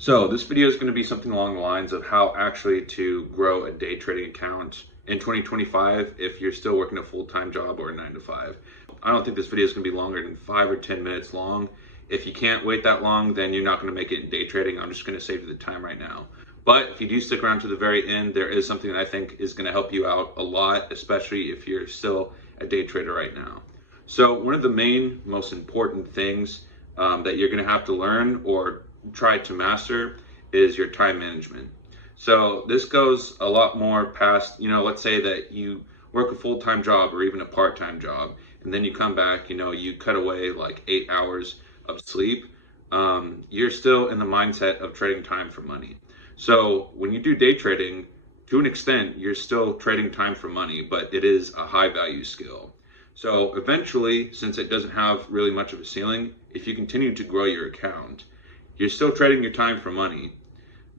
So this video is going to be something along the lines of how actually to grow a day trading account in 2025 if you're still working a full-time job or a 9 to 5. I don't think this video is going to be longer than 5 or 10 minutes long. If you can't wait that long, then you're not going to make it in day trading. I'm just going to save you the time right now. But if you do stick around to the very end, there is something that I think is going to help you out a lot, especially if you're still a day trader right now. So one of the main, most important things that you're going to have to learn or try to master is your time management. So this goes a lot more past, let's say that you work a full-time job or even a part-time job, and then you come back, you cut away like 8 hours of sleep. You're still in the mindset of trading time for money. So when you do day trading, to an extent, you're still trading time for money, but it is a high value skill. So eventually, since it doesn't have really much of a ceiling, if you continue to grow your account, you're still trading your time for money,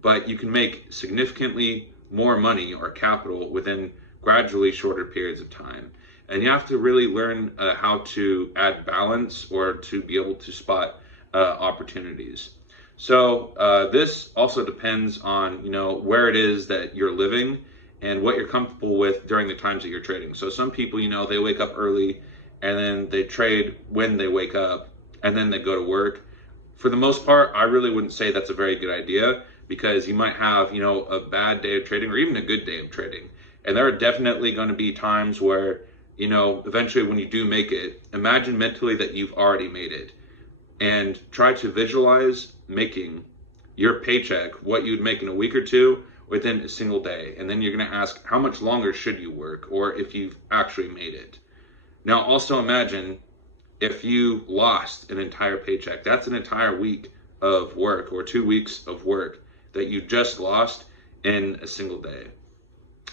but you can make significantly more money or capital within gradually shorter periods of time. And you have to really learn how to add balance or to be able to spot opportunities. So this also depends on, where it is that you're living and what you're comfortable with during the times that you're trading. So some people, they wake up early and then they trade when they wake up and then they go to work. For the most part, I really wouldn't say that's a very good idea, because you might have, a bad day of trading or even a good day of trading. And there are definitely going to be times where, eventually when you do make it, imagine mentally that you've already made it and try to visualize making your paycheck, what you'd make in a week or two, within a single day. And then you're going to ask, how much longer should you work, or if you've actually made it. Now, also imagine if you lost an entire paycheck. That's an entire week of work or 2 weeks of work that you just lost in a single day.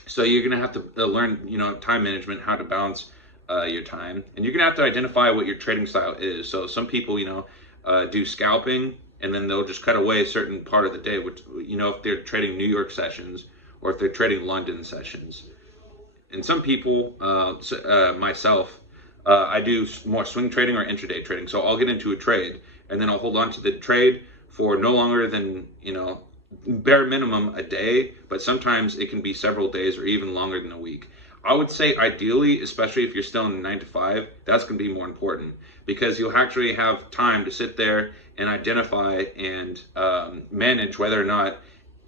So you're going to have to learn, time management, how to balance your time. And you're going to have to identify what your trading style is. So some people, do scalping, and then they'll just cut away a certain part of the day, which, if they're trading New York sessions or if they're trading London sessions. And some people, myself, I do more swing trading or intraday trading. So I'll get into a trade and then I'll hold on to the trade for no longer than, bare minimum a day, but sometimes it can be several days or even longer than a week. I would say ideally, especially if you're still in 9 to 5, that's going to be more important, because you'll actually have time to sit there and identify and manage whether or not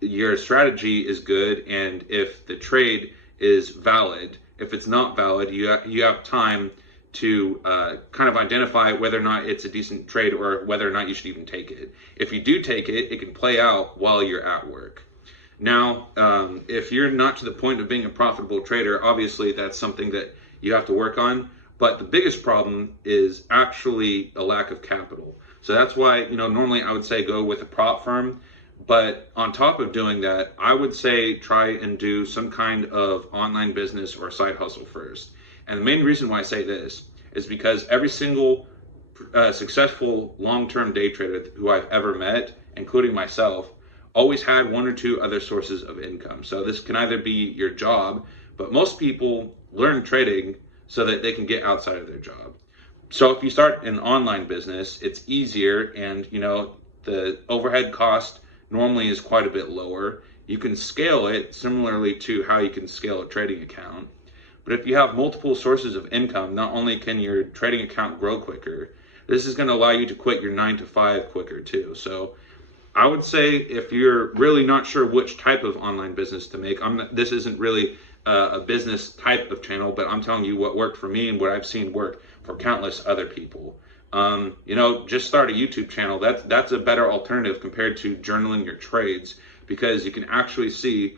your strategy is good, and if the trade is valid. If it's not valid, you have time to kind of identify whether or not it's a decent trade or whether or not you should even take it. If you do take it, it can play out while you're at work. Now, if you're not to the point of being a profitable trader, obviously that's something that you have to work on. But the biggest problem is actually a lack of capital. So that's why, normally I would say go with a prop firm. But on top of doing that, I would say try and do some kind of online business or side hustle first. And the main reason why I say this is because every single successful long-term day trader who I've ever met, including myself, always had one or two other sources of income. So this can either be your job, but most people learn trading so that they can get outside of their job. So if you start an online business, it's easier, and the overhead cost normally is quite a bit lower. You can scale it similarly to how you can scale a trading account. But if you have multiple sources of income, not only can your trading account grow quicker, this is going to allow you to quit your 9 to 5 quicker too. So I would say if you're really not sure which type of online business to make, this isn't really a business type of channel, but I'm telling you what worked for me and what I've seen work for countless other people. Just start a YouTube channel. That's a better alternative compared to journaling your trades, because you can actually see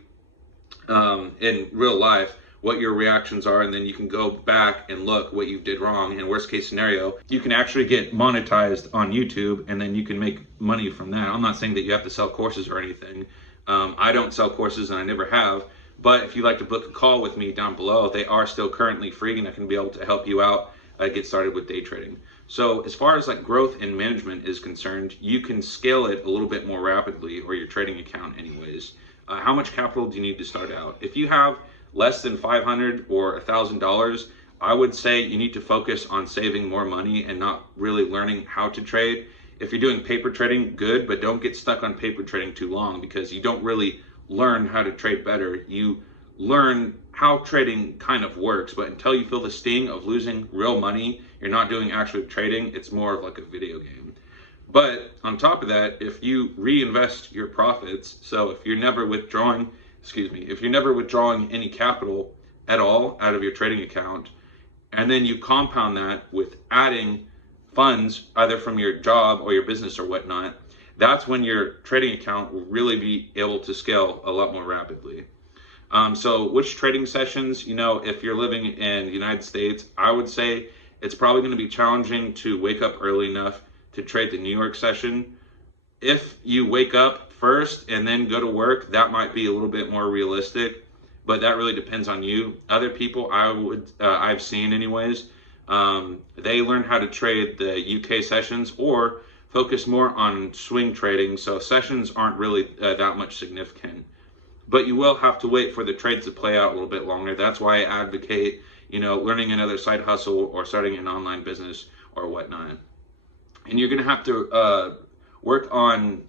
in real life what your reactions are, and then you can go back and look what you did wrong. In worst case scenario, you can actually get monetized on YouTube, and then you can make money from that. I'm not saying that you have to sell courses or anything. I don't sell courses, and I never have. But if you'd like to book a call with me down below, they are still currently free, and I can be able to help you out get started with day trading. So as far as like growth and management is concerned, you can scale it a little bit more rapidly, or your trading account anyways. How much capital do you need to start out? If you have less than $500 or $1,000, I would say you need to focus on saving more money and not really learning how to trade. If you're doing paper trading, good, but don't get stuck on paper trading too long, because you don't really learn how to trade better. You learn how trading kind of works, but until you feel the sting of losing real money, you're not doing actual trading. It's more of like a video game. But on top of that, if you reinvest your profits, so if you're never withdrawing, if you're never withdrawing any capital at all out of your trading account, and then you compound that with adding funds either from your job or your business or whatnot, that's when your trading account will really be able to scale a lot more rapidly. So which trading sessions, if you're living in the United States, I would say it's probably going to be challenging to wake up early enough to trade the New York session. If you wake up first and then go to work, that might be a little bit more realistic, but that really depends on you. Other people I've seen anyways, they learn how to trade the UK sessions or focus more on swing trading. So sessions aren't really that much significant, but you will have to wait for the trades to play out a little bit longer. That's why I advocate, learning another side hustle or starting an online business or whatnot. And you're going to have to work on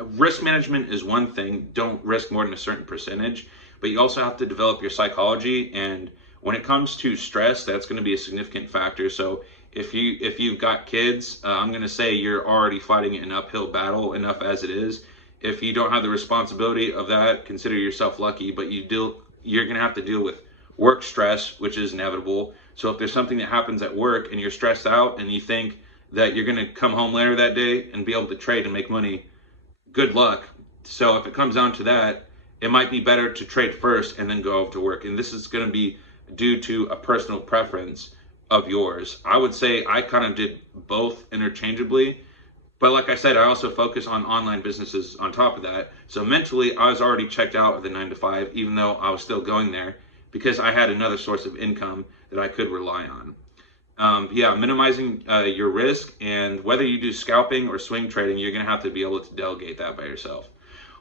risk management is one thing. Don't risk more than a certain percentage, but you also have to develop your psychology. And when it comes to stress, that's going to be a significant factor. So if you've got kids, I'm going to say you're already fighting an uphill battle enough as it is. If you don't have the responsibility of that, consider yourself lucky, but you're going to have to deal with work stress, which is inevitable. So if there's something that happens at work and you're stressed out and you think that you're going to come home later that day and be able to trade and make money, good luck. So if it comes down to that, it might be better to trade first and then go over to work. And this is going to be due to a personal preference of yours. I would say I kind of did both interchangeably, but like I said, I also focus on online businesses on top of that. So mentally, I was already checked out of the 9-to-5, even though I was still going there, because I had another source of income that I could rely on. Minimizing your risk, and whether you do scalping or swing trading, you're going to have to be able to delegate that by yourself.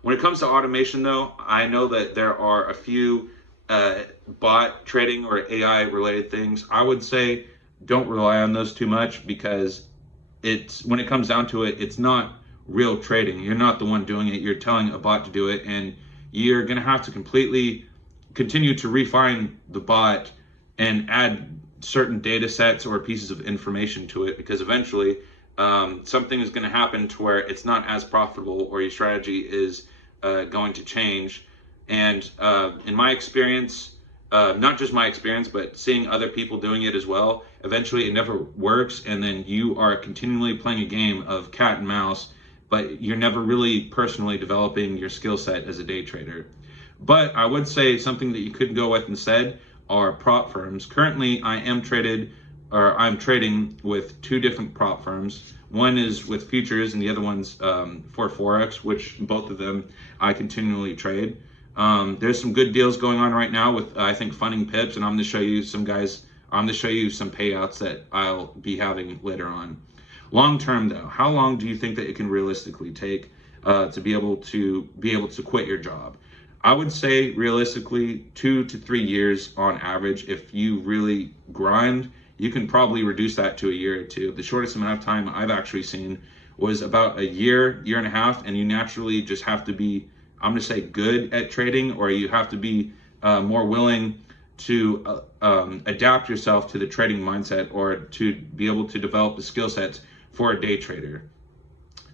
When it comes to automation, though, I know that there are a few bot trading or AI related things. I would say don't rely on those too much, because when it comes down to it, it's not real trading. You're not the one doing it. You're telling a bot to do it, and you're going to have to completely continue to refine the bot and add certain data sets or pieces of information to it, because eventually something is going to happen to where it's not as profitable, or your strategy is going to change. And in my experience, not just my experience, but seeing other people doing it as well, eventually it never works, and then you are continually playing a game of cat and mouse, but you're never really personally developing your skill set as a day trader. But I would say something that you could go with instead are prop firms. Currently, I'm trading with two different prop firms. One is with futures, and the other one's for Forex, which both of them I continually trade. There's some good deals going on right now with, I think, funding pips, and I'm going to show you some payouts that I'll be having later on. Long term, though, how long do you think that it can realistically take to be able to quit your job? I would say realistically 2 to 3 years on average. If you really grind, you can probably reduce that to a year or two. The shortest amount of time I've actually seen was about a year and a half, and you naturally just have to be, I'm going to say, good at trading, or you have to be more willing to adapt yourself to the trading mindset, or to be able to develop the skill sets for a day trader.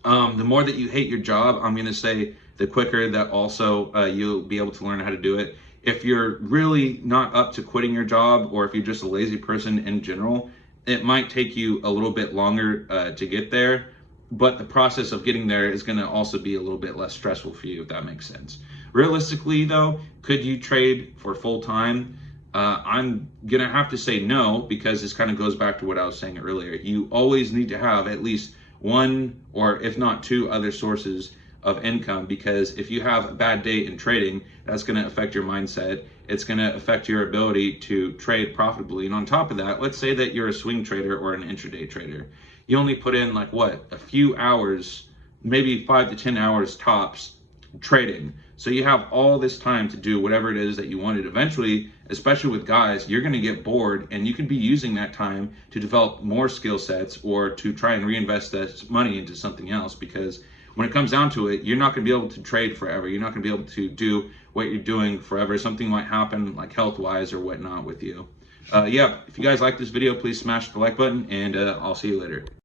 The more that you hate your job, I'm going to say the quicker that also you'll be able to learn how to do it. If you're really not up to quitting your job, or if you're just a lazy person in general, it might take you a little bit longer to get there, but the process of getting there is going to also be a little bit less stressful for you, if that makes sense. Realistically, though, could you trade for full time? I'm going to have to say no, because this kind of goes back to what I was saying earlier. You always need to have at least one, or if not two, other sources of income, because if you have a bad day in trading, that's going to affect your mindset. It's going to affect your ability to trade profitably. And on top of that, let's say that you're a swing trader or an intraday trader. You only put in a few hours, maybe 5 to 10 hours tops trading. So you have all this time to do whatever it is that you wanted. Eventually, especially with guys, you're going to get bored, and you can be using that time to develop more skill sets or to try and reinvest that money into something else, because when it comes down to it, you're not going to be able to trade forever. You're not going to be able to do what you're doing forever. Something might happen, like health-wise or whatnot with you. Yeah, if you guys like this video, please smash the like button, and I'll see you later.